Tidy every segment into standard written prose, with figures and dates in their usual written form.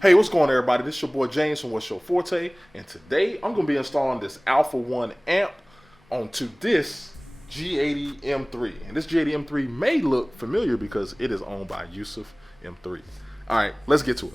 Hey, what's going on, everybody? This is your boy James from What's Your Forte, and today I'm going to be installing this Alpha 1 amp onto this G80 M3. And this G80 M3 may look familiar because it is owned by Yusuf M3. Alright, let's get to it.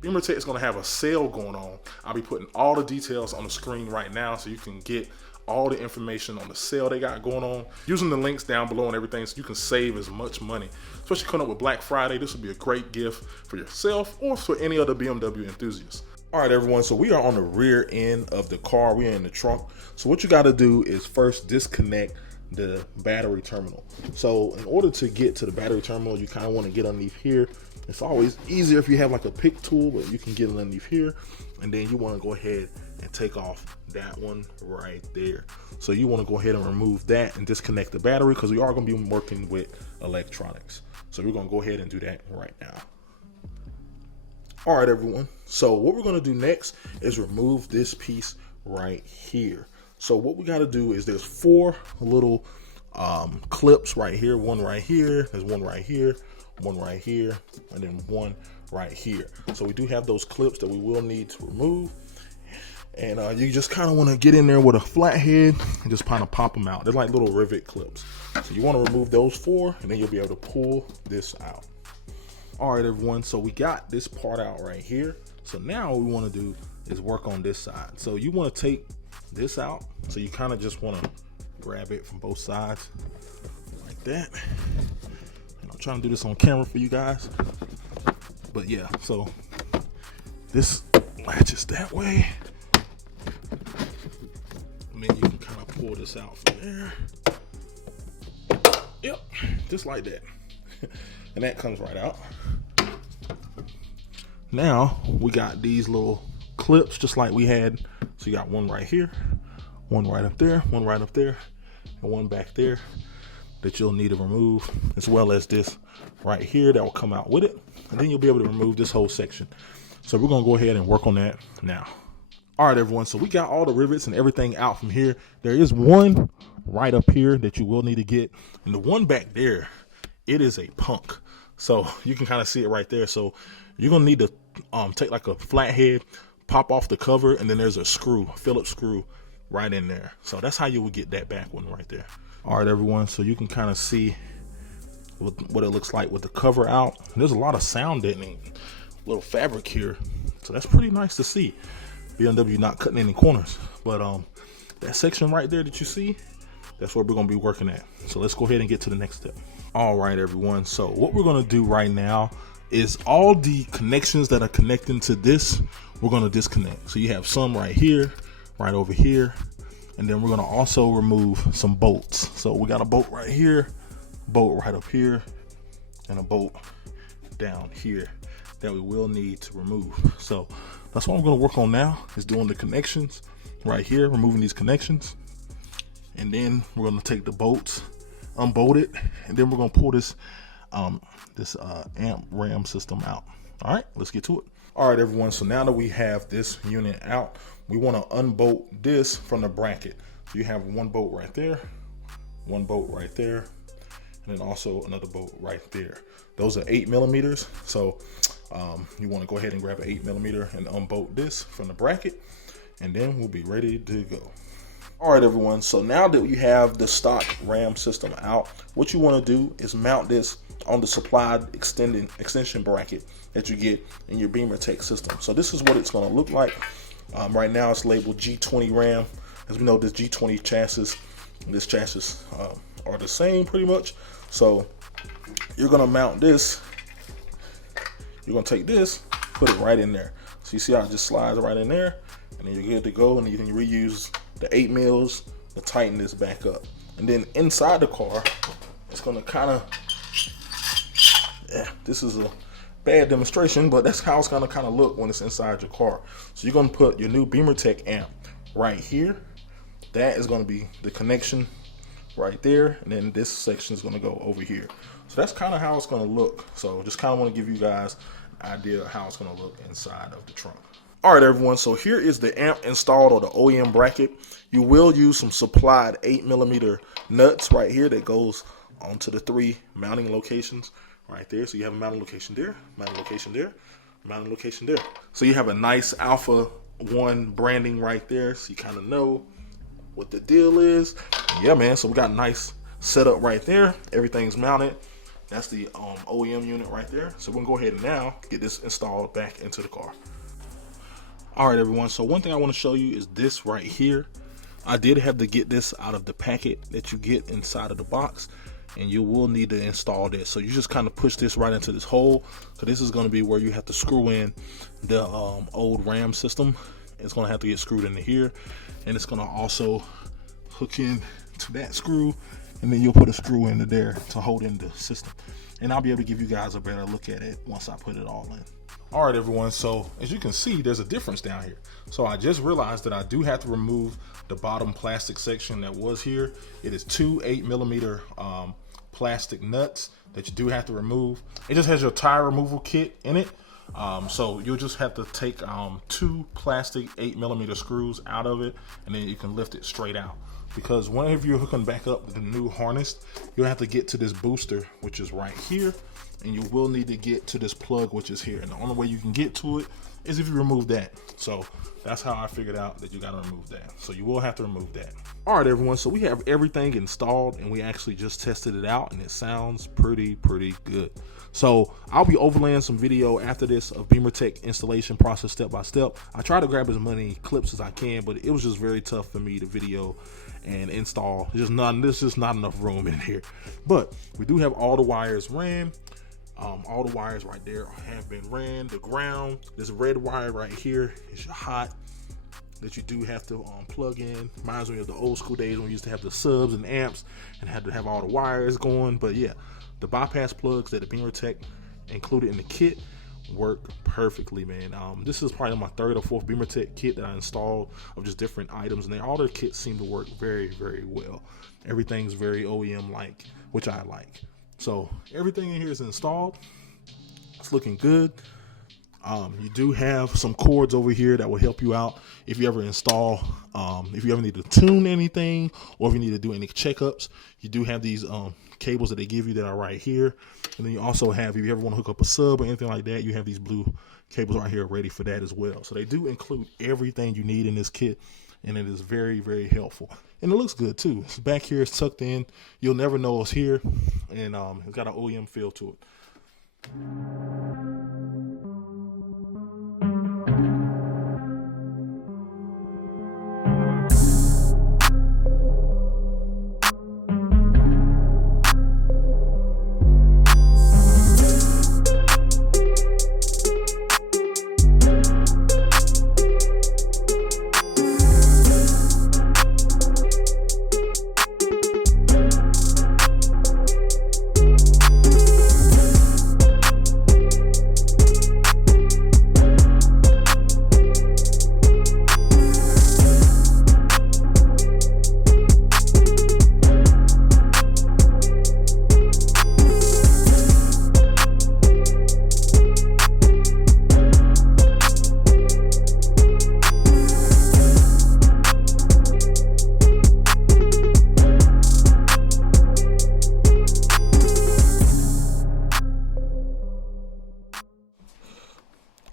BimmerTech is going to have a sale going on. I'll be putting all the details on the screen right now so you can get all the information on the sale they got going on using the links down below and everything, so you can save as much money. Especially coming up with Black Friday, this would be a great gift for yourself or for any other BMW enthusiast. All right, everyone, so we are on the rear end of the car. We are in the trunk. So what you got to do is first disconnect the battery terminal. So in order to get to the battery terminal, you kind of want to get underneath here. It's always easier if you have like a pick tool, but you can get underneath here, and then you want to go ahead and take off that one right there. So you want to go ahead and remove that and disconnect the battery, because we are going to be working with electronics. So we're going to go ahead and do that right now. All right, everyone. So what we're going to do next is remove this piece right here. So what we got to do is there's four little clips right here. One right here. There's one right here. One right here, and then one right here. So we do have those clips that we will need to remove, and you just kind of want to get in there with a flathead and just kind of pop them out. They're like little rivet clips. So you want to remove those four, and then you'll be able to pull this out. All right, everyone, so we got this part out right here. So now what we want to do is work on this side. So you want to take this out. So you kind of just want to grab it from both sides like that. I'm trying to do this on camera for you guys, but yeah, so this latches that way, and then you can kind of pull this out from there. Yep, just like that. And that comes right out. Now we got these little clips just like we had. So you got one right here, one right up there, one right up there, and one back there that you'll need to remove, as well as this right here that will come out with it, and then you'll be able to remove this whole section. So we're gonna go ahead and work on that now. All right, everyone, so we got all the rivets and everything out from here. There is one right up here that you will need to get, and the one back there, it is a punk. So you can kind of see it right there. So you're gonna need to take like a flathead, pop off the cover, and then there's a screw, a Phillips screw right in there. So that's how you would get that back one right there. All right, everyone, so you can kind of see what it looks like with the cover out. And there's a lot of sound deadening, little fabric here, so that's pretty nice to see. BMW not cutting any corners, but that section right there that you see, that's where we're going to be working at. So let's go ahead and get to the next step. All right, everyone, so what we're going to do right now is all the connections that are connecting to this, we're going to disconnect. So you have some right here, right over here, and then we're going to also remove some bolts. So we got a bolt right here, bolt right up here, and a bolt down here that we will need to remove. So that's what I'm going to work on now, is doing the connections right here, removing these connections. And then we're going to take the bolts, unbolt it, and then we're going to pull this amp RAM system out. All right, let's get to it. All right, everyone, so now that we have this unit out, we want to unbolt this from the bracket. So you have one bolt right there, one bolt right there, and then also another bolt right there. Those are 8mm. So you want to go ahead and grab an 8mm and unbolt this from the bracket, and then we'll be ready to go. All right, everyone, so now that you have the stock RAM system out, what you want to do is mount this on the supplied extension bracket that you get in your BimmerTech system. So this is what it's going to look like. Right now it's labeled G20 RAM. As we know, this G20 chassis and this chassis are the same pretty much. So you're going to mount this. You're going to take this, put it right in there. So you see how it just slides right in there, and then you're good to go, and you can reuse the 8mm to tighten this back up. And then inside the car, it's going to kind of, this is a bad demonstration, but that's how it's going to kind of look when it's inside your car. So you're going to put your new BimmerTech amp right here. That is going to be the connection right there, and then this section is going to go over here. So that's kind of how it's going to look. So just kind of want to give you guys an idea of how it's going to look inside of the trunk. All right, everyone, so here is the amp installed, or the OEM bracket. You will use some supplied 8mm nuts right here that goes onto the 3 mounting locations right there. So you have a mounting location there, mounting location there, mounting location there. So you have a nice Alpha 1 branding right there, so you kind of know what the deal is. Yeah, man, so we got a nice setup right there. Everything's mounted. That's the OEM unit right there. So we're gonna go ahead and now get this installed back into the car. All right, everyone, so one thing I want to show you is this right here. I did have to get this out of the packet that you get inside of the box, and you will need to install this. So you just kind of push this right into this hole. So this is going to be where you have to screw in the old RAM system. It's going to have to get screwed into here, and it's going to also hook in to that screw, and then you'll put a screw into there to hold in the system. And I'll be able to give you guys a better look at it once I put it all in. All right, everyone, so as you can see, there's a difference down here. So I just realized that I do have to remove the bottom plastic section that was here. It is 2 8mm plastic nuts that you do have to remove. It just has your tire removal kit in it. So you'll just have to take 2 plastic 8mm screws out of it, and then you can lift it straight out. Because whenever you're hooking back up the new harness, you'll have to get to this booster, which is right here, and you will need to get to this plug, which is here. And the only way you can get to it is if you remove that. So that's how I figured out that you gotta remove that. So you will have to remove that. All right, everyone, so we have everything installed, and we actually just tested it out, and it sounds pretty good. So I'll be overlaying some video after this of BimmerTech installation process step by step. I try to grab as many clips as I can, but it was just very tough for me to video and install. There's just not enough room in here. But we do have all the wires ran. All the wires right there have been ran. The ground, this red wire right here is your hot that you do have to plug in. Reminds me of the old school days when we used to have the subs and amps and had to have all the wires going. But yeah, the bypass plugs that the BimmerTech included in the kit work perfectly, man. This is probably my 3rd or 4th BimmerTech kit that I installed of just different items, and all their kits seem to work very well. Everything's very OEM like, which I like. So everything in here is installed. It's looking good. You do have some cords over here that will help you out if you ever install, if you ever need to tune anything, or if you need to do any checkups. You do have these cables that they give you that are right here. And then you also have, if you ever want to hook up a sub or anything like that, you have these blue cables right here ready for that as well. So they do include everything you need in this kit, and it is very helpful. And it looks good too. It's back here, it's tucked in. You'll never know it's here, and it's got an OEM feel to it.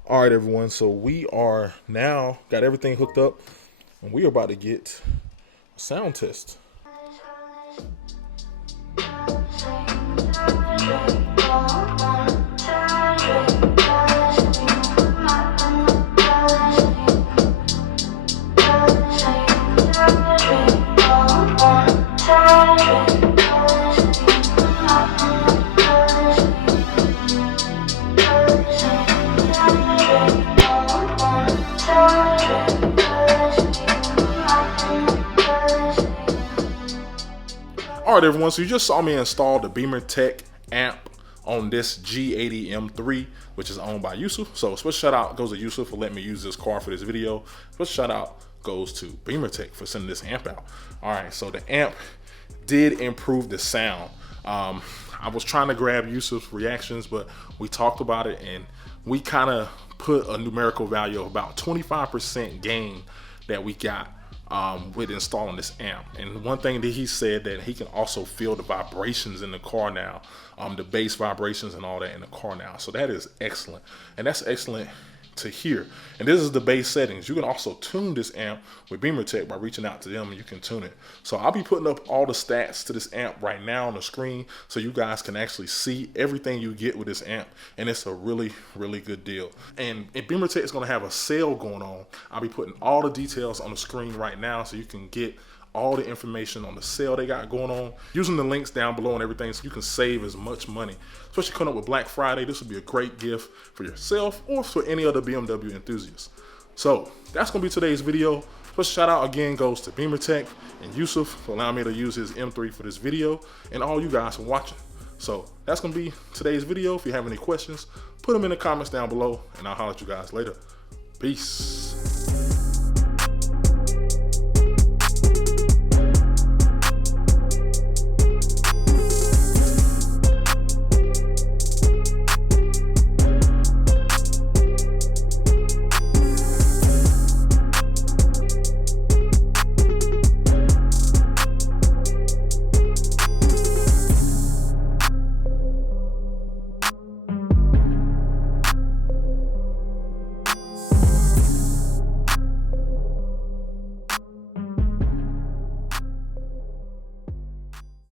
All right, everyone, so we are now got everything hooked up, and we are about to get a sound test. All right, everyone, so you just saw me install the BimmerTech amp on this G80 M3, which is owned by Yusuf. So special shout out goes to Yusuf for letting me use this car for this video. Special shout out goes to BimmerTech for sending this amp out. All right, so the amp did improve the sound. I was trying to grab Yusuf's reactions, but we talked about it, and we kind of put a numerical value of about 25% gain that we got with installing this amp. And one thing that he said, that he can also feel the vibrations in the car now, the bass vibrations and all that in the car now. So that is excellent, and that's excellent to hear. And this is the bass settings. You can also tune this amp with BimmerTech by reaching out to them, and you can tune it. So I'll be putting up all the stats to this amp right now on the screen, so you guys can actually see everything you get with this amp, and it's a really good deal. And BimmerTech is going to have a sale going on. I'll be putting all the details on the screen right now, so you can get all the information on the sale they got going on using the links down below and everything, so you can save as much money. Especially coming up with Black Friday, this would be a great gift for yourself or for any other BMW enthusiast. So that's gonna be today's video. Special shout out again goes to BimmerTech and Yusuf for allowing me to use his M3 for this video, and all you guys for watching. So that's gonna be today's video. If you have any questions, put them in the comments down below, and I'll holler at you guys later. Peace.